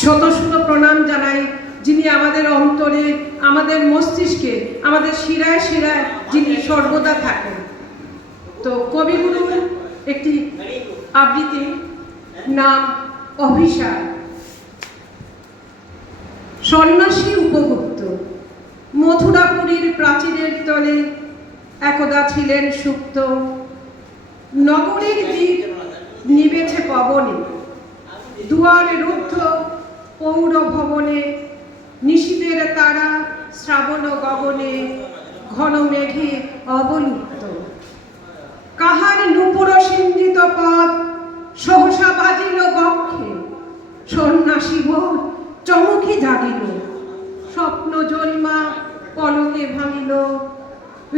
শত শত প্রণাম জানাই যিনি আমাদের অন্তরে, আমাদের মস্তিষ্কে, আমাদের শিরায় শিরায় যিনি সর্বদা থাকেন। তো কবিগুরুর একটি আবৃত্তি, নাম অভিসার। সন্ন্যাসী উপগুপ্ত মথুরাপুরীর প্রাচীরের তলে একদা ছিলেন সুপ্ত। নগরীর দ্বীপ নিবেছে পবনে, দুয়ারে রুদ্ধ পৌর ভবনে, নিশীথের তারা শ্রাবণ গগনে, ঘন মেঘে অবলুপ্ত। কাহার নূপুর সিঞ্জিত পদ সহসা বাজিল বক্ষে, সন্ন্যাসী ভোর চমকি জাগিল, স্বপ্ন জন্মা পলকে ভাঙিল।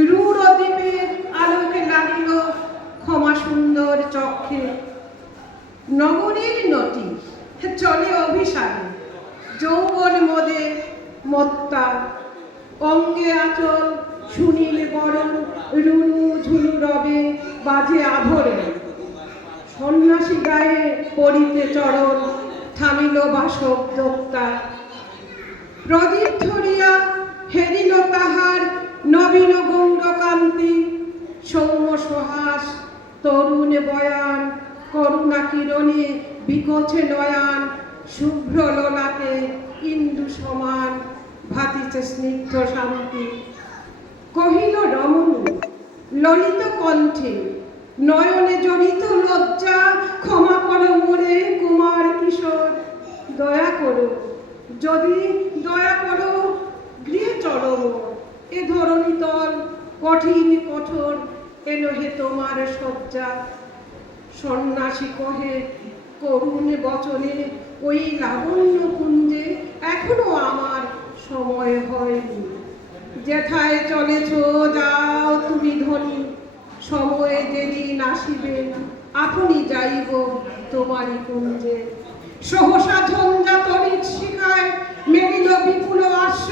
রূঢ় দ্বীপের আলোকে লাগিল ক্ষমা সুন্দর চক্ষে। নগরীর নটি চলে অভিসারে, যৌবন মোদে মত্তা। অঙ্গে আচল সুনীল বরণ, রুনু ঝুনু রবে বাজে আভরণ। সন্ন্যাসী গায়ে পড়িতে চরণ, থামিল বাসব দোক্তা। প্রদীপ ধরিয়া হেরিল তাহার নবীন গৌরকান্তি। সৌম্য সহাস তরুণ বয়ান, করুণা কিরণে বিকোছে নয়ান। শুভ্র ললাটে ইন্দু সমান, ভাতিছে স্নিগ্ধ শান্তি। কহিল রমণী ললিত কণ্ঠে, নয়নে জড়িত লজ্জা। ক্ষমা করো মোরে কুমার কিশোর, দয়া করো যদি দয়া করো, গৃহে চলো মোর। এ ধরণী তল কঠিন কঠোর, এলো হে তোমার শয্যা। সন্ন্যাসী কহে করুণ বচনে, ওই লাবণ্য কুঞ্জে এখনো আমার সময় হয়নি। যেথায় চলেছ যাও তুমি ধনী, সময়ে যেদিন আসিবে আপনি যাইব তোমারই কুঞ্জে। সহসা ঝঞ্ঝা তড়িৎ শিখায় মেলিল বিপুল আশ্ব।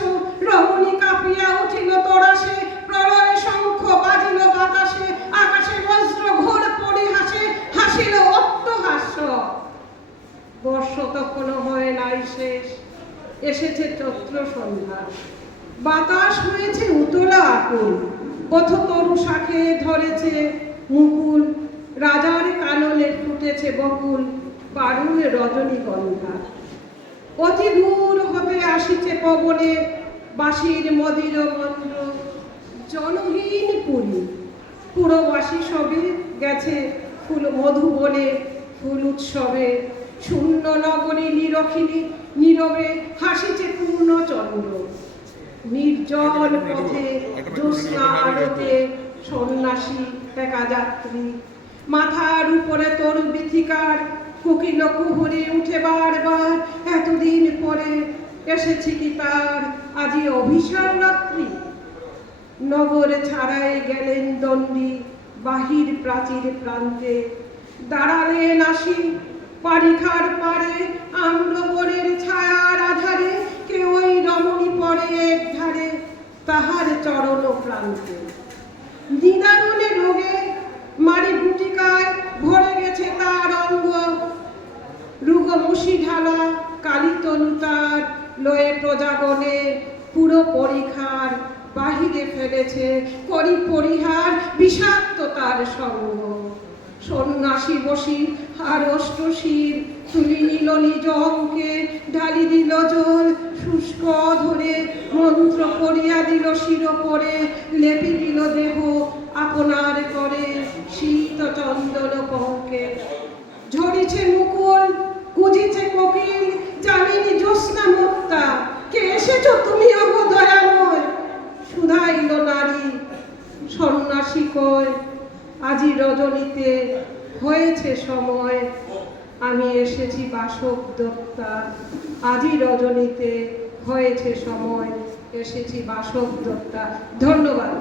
রমণী কাঁপিয়া উঠিল তরাসে, প্রলয় শঙ্খ বাজিল বাতাসে। আকাশে বজ্র ঘোর পরিহাসে, হাসিল অট্টহাস্য। বর্ষ তখনও হয় নাই শেষ, এসেছে চৈত্র সন্ধ্যা। বাতাস হয়েছে উতলা আকুল, পথ তরু শাখে ধরেছে মুকুল। রাজার কাননে ফুটেছে বকুল, বারুণ রজনীগন্ধা। অতি দূর হতে আসিছে পবনে বাঁশির মদির মন্দ্র। জনহীন পুরী পুরবাসী সবে গেছে ফুল মধুবনে ফুল উৎসবে। শূন্য নগরী নিরখিনী নীরবে হাসিছে পূর্ণচন্দ্র। নির্জন পথে জ্যোৎস্না আলোকে সন্ন্যাসী একা যাত্রী। মাথার উপরে তরু বিথিকার, কোকিল কুহুরে উঠে বারবার। এতদিন পরে এসেছি কি তার আজি অভিসার রাত্রি। নগর ছাড়াই গেলেন দণ্ডী বাহির প্রাচীর প্রান্তে। দাঁড়ালেন আসি পারিখার পারে, আম্রবনের ছায়ার আধারে। কে ওই রমণী পড়ে এক ধারে, তাহার চরণ প্রান্তে। দিনারুণে রোগে মারি গুটিকায় ভরে গেছে তার অঙ্গ। রুগ মুষি ঢালা কালী তনু তার, লয়ে প্রজাগণে পুরো পরিখার। বাহিরে ফেলেছে করি পরিহার বিষাক্ত তার সঙ্গ। সন্ন্যাসী বসি আর অষ্টশির, তুলি নিল নিজ অঙ্কে। ঢালি দিল জল শুষ্ক ধরে, মন্ত্র করিয়া দিল শিরোপরে। লেপি দিল দেহ আপনার করে, শীত চন্দন পঙ্কে। ঝরিছে মুকুল কুজিছে কোকিল, জামিনী জ্যোৎস্না মুক্তা। কে এসেছ তুমি অগো দয়াময়, শুধাইল নারী। সন্ন্যাসী কয় আজি রজনীতে হয়েছে সময়, আমি এসেছি বাসব দত্তা। আজি রজনীতে হয়েছে সময়, এসেছি বাসব দত্তা। ধন্যবাদ।